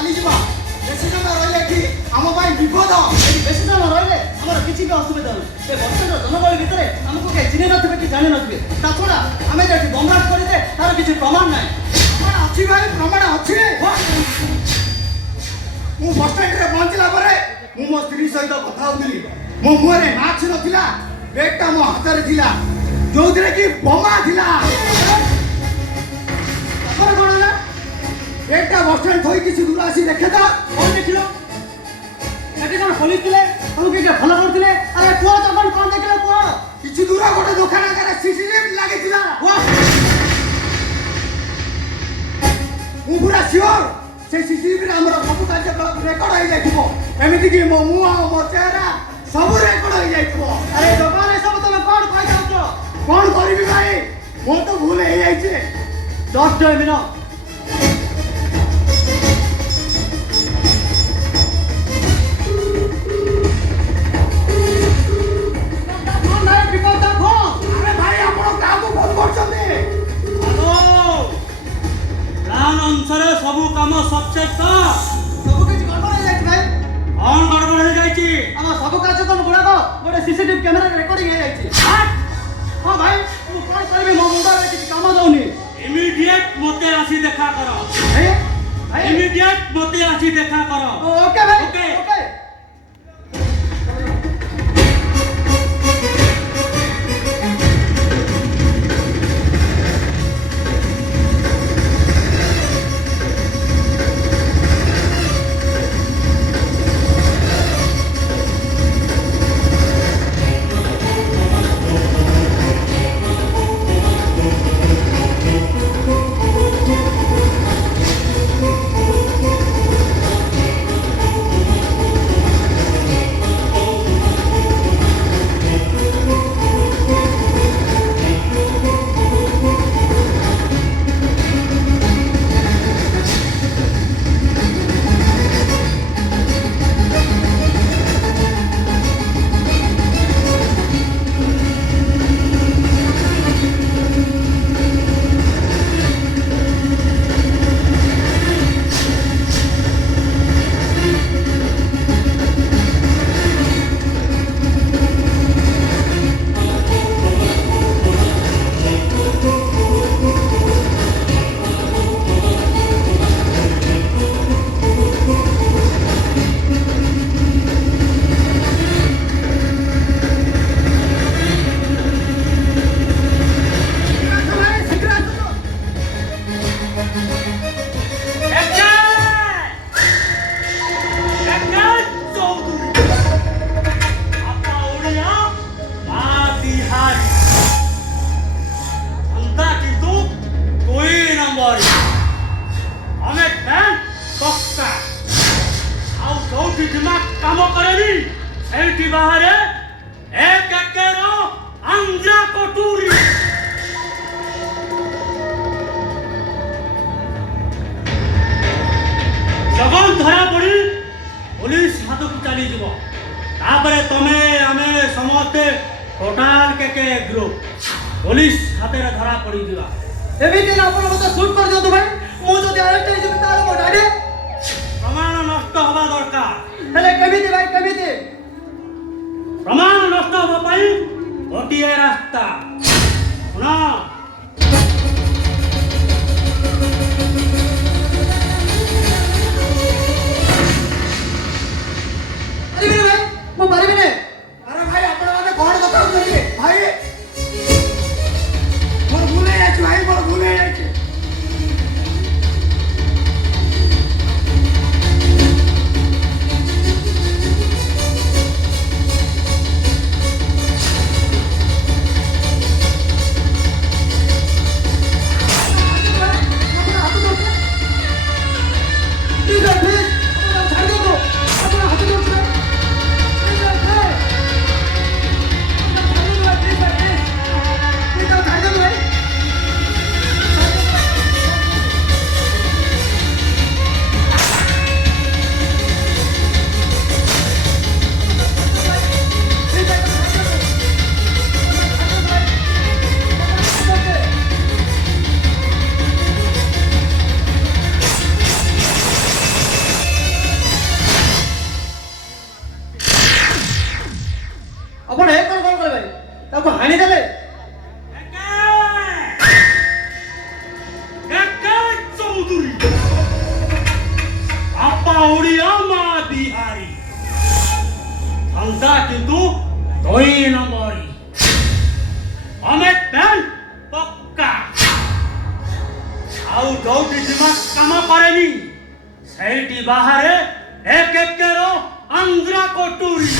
ଚାଲିଯିବା ବେଶୀ ସମୟ ରହିଲେ କି ଆମ ପାଇଁ ବିପଦ। ଏଠି ବେଶୀ ସମୟ ରହିଲେ ଆମର କିଛି ବି ଅସୁବିଧା ନାହିଁ। ଏ ବର୍ତ୍ତମାନର ଜନଗହଳି ଭିତରେ ଆମକୁ କେହି ଚିହ୍ନି ନଥିବେ କି ଜାଣି ନଥିବେ। ତା ଛଡ଼ା ଆମେ ଯଦି ବମ୍ବାଷ୍ଟ କରିଦେ ତାର କିଛି ପ୍ରମାଣ ନାହିଁ। ପ୍ରମାଣ ଅଛି ଭାଇ, ପ୍ରମାଣ ଅଛି। ମୁଁ ବସଷ୍ଟାଣ୍ଡରେ ପହଞ୍ଚିଲା ପରେ ମୁଁ ମୋ ସ୍ତ୍ରୀ ସହିତ କଥା ହଉଥିଲି। ମୋ ମୁହଁରେ ମାସ୍କ ନଥିଲା, ବ୍ୟାଗଟା ମୋ ହାତରେ ଥିଲା ଯୋଉଥିରେ କି ବୋମା ଥିଲା। ତାପରେ କ'ଣ ହେଲା? ବ୍ୟାଗଟା ବସଷ୍ଟାଣ୍ଡ ଥୋଇ କିଛି ଦୂର ଆସି ଦେଖେ ତ। କ'ଣ ଦେଖିଲ? ଏଠି କ'ଣ ପୋଲିସ ଥିଲେ? ତମକୁ କିଏ ଭଲ କରୁଥିଲେ? ଆରେ କୁହ ତ କ'ଣ ଦେଖିଲ କୁହ? କିଛି ଦୂର ଗୋଟେ ଦୋକାନ ଆଗରେ ସିସିଟିଭି ଲାଗିଥିଲା। ମୁଁ ପୁରା ସିଓର সেই সিসিটিভিରେ ଆମର ସବୁ କାର୍ଯ୍ୟକଳାପ ରେକର୍ଡ ହେଇଯାଇଥିବ। ଏମିତିକି ମୋ ମୁହଁ, ମୋ ଚେହେରା ସବୁ ରେକର୍ଡ ହେଇଯାଇଥିବ। ଆରେ ଦୋକାନ ଏସବୁ ତମେ କ'ଣ କହିଯାଉଛ? କ'ଣ କରିବି ଭାଇ, ମୋର ତ ଭୁଲ ହେଇଯାଇଛି। Just a minute. ଆରେ ଭାଇ ଆପଣ କାହାକୁ ଫୋନ କରୁଛନ୍ତି? ଅନୁସାରେ ସବୁ କାମ ସକ୍ସେସ୍ ତ? ସବୁ କିଛି ଗଡ଼ବଡ଼ ହେଇଯାଇଛି ଭାଇ। କ'ଣ ଗଡ଼ବଡ଼ ହେଇଯାଇଛି? ଆମ ସବୁ କାର୍ଯ୍ୟକ୍ରମ ଗୁଡ଼ାକ ଗୋଟେ ସିସିଟିଭି କ୍ୟାମେରାରେ ରେକର୍ଡିଂ ହେଇଯାଇଛି। ହଁ ଭାଇ, ମୁଁ କ'ଣ କରିବି, ମୋ ମୁଣ୍ଡରେ କିଛି କାମ ଦଉନି। ଇମିଡିଏଟ୍ ମୋତେ ଆସି ଦେଖା କର। ଭାଇ ଇମିଡିଏଟ୍ ମୋତେ ଆସି ଦେଖା କର। ଓକେ ଭାଇ, ଓକେ। ଓକେ। କାମ କରେନି ସେଇଠି ବାହାରେ ଏକ ଏକର ଆଞ୍ଜା କଟୁରୀ। ଜଗନ ଧରା ପଡ଼ି ପୋଲିସ ହାତକୁ ଚାଲିଯିବ। ତାପରେ ତମେ ଆମେ ସମସ୍ତେ ଟୋଟାଲ କେକେ ଗ୍ରୁପ ପୋଲିସ ହାତରେ ଧରା ପଡ଼ିଯିବା। ଏମିତି ନା ଆପଣ ମୋତେ ସୁଟ୍ କରିଦିଅନ୍ତୁ ଭାଇ। ମୁଁ ଯଦି ଆରେଷ୍ଟ ହେଇଯିବି ତାହେଲେ ମୋ ଡାଡି ପ୍ରମାଣ ନଷ୍ଟ ହେବା ଦରକାର। ହେଲେ କେମିତି ଭାଇ, କେମିତି? ପ୍ରମାଣ ନଷ୍ଟ ହେବା ପାଇଁ ଗୋଟିଏ ରାସ୍ତା। ଶୁଣ, ପାରିବିନି ଭାଇ, ମୁଁ ପାରିବିନି। ଆରେ ଭାଇ ଆପଣ ମାନେ କ'ଣ କଥା ହଉଛନ୍ତି? ଭାଇ ମୋର ଭୁଲ ହେଇଯାଇଛି, ଭାଇ ମୋର ଭୁଲ ହେଇଯାଇଛି। କିନ୍ତୁ 2 ନମ୍ବର ଆମେ ପ୍ୟାଣ୍ଟ ପକ୍କା ଆଉ ଯୋଉଠି ଦିମାଗ କାମ କରେନି ସେଇଠି ବାହାରେ ଏକ ଏକର ଆନ୍ଧ୍ରା କଟୁରୀ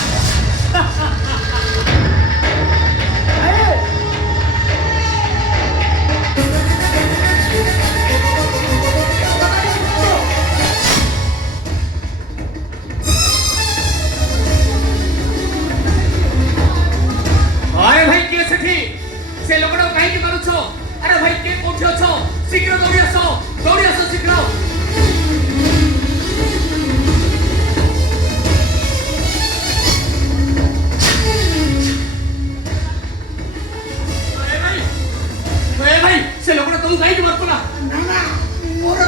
अरे भाई किए सेठी से लोकड़ा काहे की मारुछो अरे भाई के कोठी अछो शीघ्र दौड़ी आसो शीघ्र अरे भाई से लोकड़ा तुम काहे की मारतो ना ନା ନା ମୋର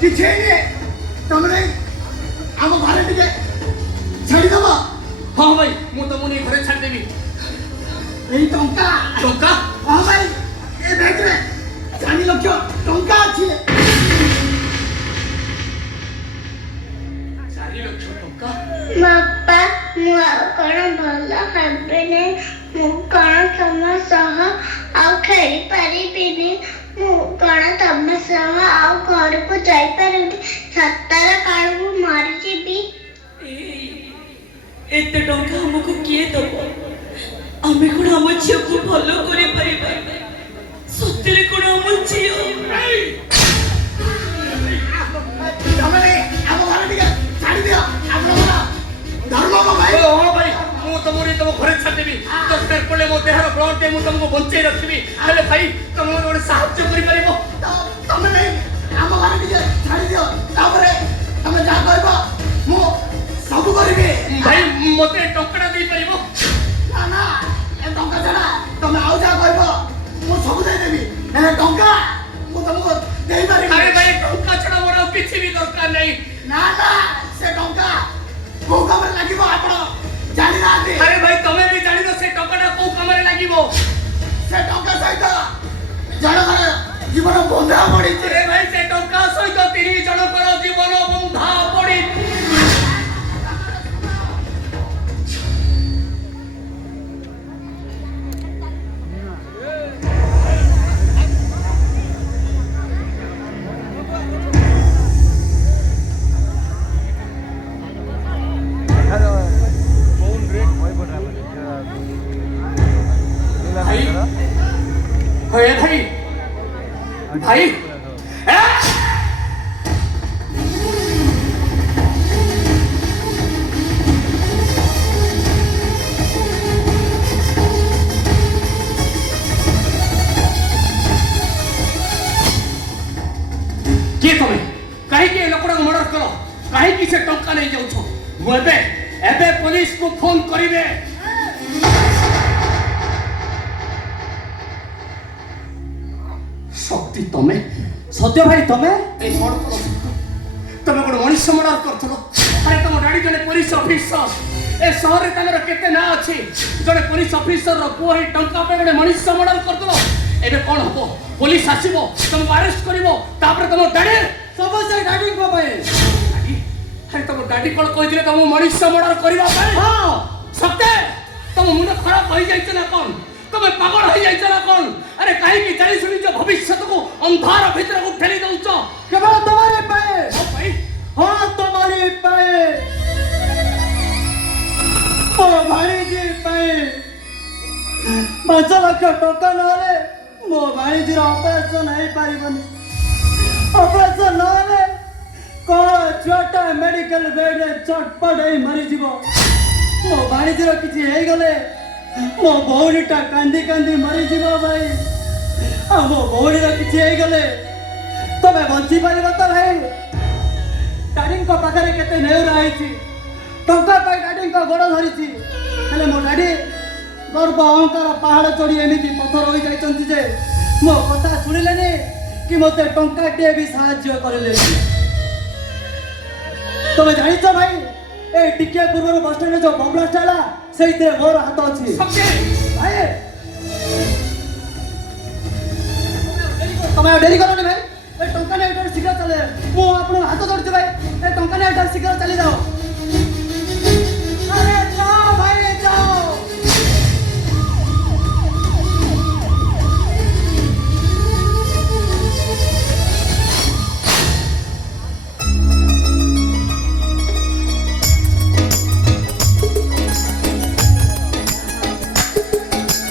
କିଛି ହେଇନି ତମେ ଆମ ଘରେ ଟିକେ ଛାଡ଼ିଦବ हां भाई मु तुमु नहीं घरे छाड़ देबी ଏଇ ଟଙ୍କା टोका ହଁ ଭାଇ ଏ ବ୍ୟାଗରେ 4 ଲକ୍ଷ ଟଙ୍କା ଅଛି 4 लाख टोका ବାପା ମୁଁ ଆଉ କ'ଣ ଭଲ ହେବିନି ମୁଁ କ'ଣ ତମ ସହ ଆଉ ଖେଳି ପାରିବିନି ମୁଁ କ'ଣ ତମ ସହ ଆଉ ଘରକୁ ଯାଇପାରିବିନି ସତରେ କାଳେ ମୁଁ ମରିଯିବି ଏତେ ଟଙ୍କା ଆମକୁ କିଏ ଦବ ଆମେ କ'ଣ ଆମ ଝିଅକୁ ଭଲ କରିପାରିବା ସତରେ କ'ଣ ଆମ ଝିଅ ତମେ ଆମ ଘରେ ଟିକେ ଛାଡ଼ିଦିଅ ଆପଣଙ୍କର ଧର୍ମ ଭାଇ ओ हां भाई मु तुमु तुम घरे छाड़ देबी दरकार पड़े मो देहर ब्लड दे मु तुमको बंचाई रखबी हेले भाई तुम मोर साहाय्य करि परिबो ତମେ ନେଇ ଆମ ଘରେ ଟିକେ ଛାଡ଼ିଦିଅ ତାପରେ ତମେ ଯାହା କହିବ ମୁଁ ସବୁ କରିବି भाई मते टोकड़ा दे परिबो ନା ନା ଏ ଟଙ୍କା ଛଡ଼ା ତମେ ଆଉ ଯାହା କହିବ ମୁଁ ସବୁ ଦେଇଦେବି ହେଲେ ଟଙ୍କା ମୁଁ ତମକୁ ଦେଇପାରିବି अरे भाई टोका छड़ा मोर किछि भी दरकार नहीं ନା ନା ସେ ଟଙ୍କା କୋଉ କାମରେ ଲାଗିବ ଆପଣ ଜାଣିନାହାନ୍ତି अरे भाई तमे भी जानिनो से टोकड़ा को कामरे लागिबो ସେ ଟଙ୍କା ସହିତ ଜଣଙ୍କର ଜୀବନ ବନ୍ଧା ପଡ଼ିଛି अरे भाई से टोका सहित 3 जनकर जीवन बंधा पड़ी भाई ओए भाई भाई ए! किए तमे काहे के लोकड़ा मर्डर करो काहे की से टंका नहीं जाउछो मु एबे एबे पुलिस को फोन करिवे शक्ति तमे ସତ୍ୟ ଭାଇ ତମେ ए छोड़ करो तमे कोन मनुष्य मर्डर करथलो अरे तुम डैडी जने पुलिस ऑफिसर ए शहर रे तमरो केते ना अछि जने पुलिस ऑफिसर रो पुओ ही टंका पे कोन मनुष्य मर्डर करथलो एबे कोन हबो पुलिस आसीबो तुम अरेस्ट करिवो तापर तुम डैडी ସବୁ ସେ ଡାଡିଙ୍କ ପାଇଁ डैडी अरे तुम डैडी कोन कहिथिले तुम मनुष्य मर्डर करिवा पे ହଁ सत्य तुम मुंड खराब होई जाइछ ना कोन तुम पागल होई जाइछ ना कोन अरे काहे की जानि सुनि जो भविष्य को अंधार भीतर को ठेली दउछ କେବଳ ତମରି ପାଇଁ ओ भाई ହଁ ତମରି ପାଇଁ ମୋ ଭାଣିଜୀ ପାଇଁ 5 ଲକ୍ଷ ଟଙ୍କା ନହେଲେ ମୋ ଭାଣିଜୀର ଅପରେସନ ହେଇପାରିବନି ଅପରେସନ ନହେଲେ କ'ଣ ଛୁଆଟା ମେଡିକାଲ ବେଡରେ ଚଟପଟ ହେଇ ମରିଯିବ ମୋ ଭାଣିଜୀର କିଛି ହେଇଗଲେ ମୋ ଭଉଣୀଟା କାନ୍ଦି କାନ୍ଦି ମରିଯିବ ଭାଇ ଆଉ ମୋ ଭଉଣୀର କିଛି ହେଇଗଲେ ତମେ ବଞ୍ଚିପାରିବ ତ ଭାଇ ଡାଡିଙ୍କ ପାଖରେ କେତେ ନେଉରା ହେଇଛି ଟଙ୍କା ପାଇଁ ଡାଡିଙ୍କ ଗୋଡ଼ ଧରିଛି ହେଲେ ମୋ ଡାଡି ଗର୍ବ ଅହଙ୍କାର ପାହାଡ଼ ଚଢ଼ି ଏମିତି ପଥର ହୋଇଯାଇଛନ୍ତି ଯେ ମୋ କଥା ଶୁଣିଲେନି କି ମୋତେ ଟଙ୍କାଟିଏ ବି ସାହାଯ୍ୟ କରିଲେନି ତମେ ଜାଣିଛ ଭାଇ এই টিকিয়া পূର୍ବରୁ ବସ୍ ଷ୍ଟାଣ୍ଡରେ ଯୋଉ ବମ୍ ବ୍ଲାଷ୍ଟ ହେଲା ସେଇଥିରେ ମୋର ହାତ ଅଛି सत्य ଭାଇ ତମେ ଆଉ ଡେରି କରନି ଭାଇ ଏ ଟଙ୍କା ନେଇ ଏଠାରୁ ଶୀଘ୍ର ଚାଲେ ମୁଁ ଆପଣଙ୍କ ହାତ ଧରିଛି ଭାଇ ଏ ଟଙ୍କା ନେଇ ଏଠାରୁ ଶୀଘ୍ର ଚାଲି ଯାଅ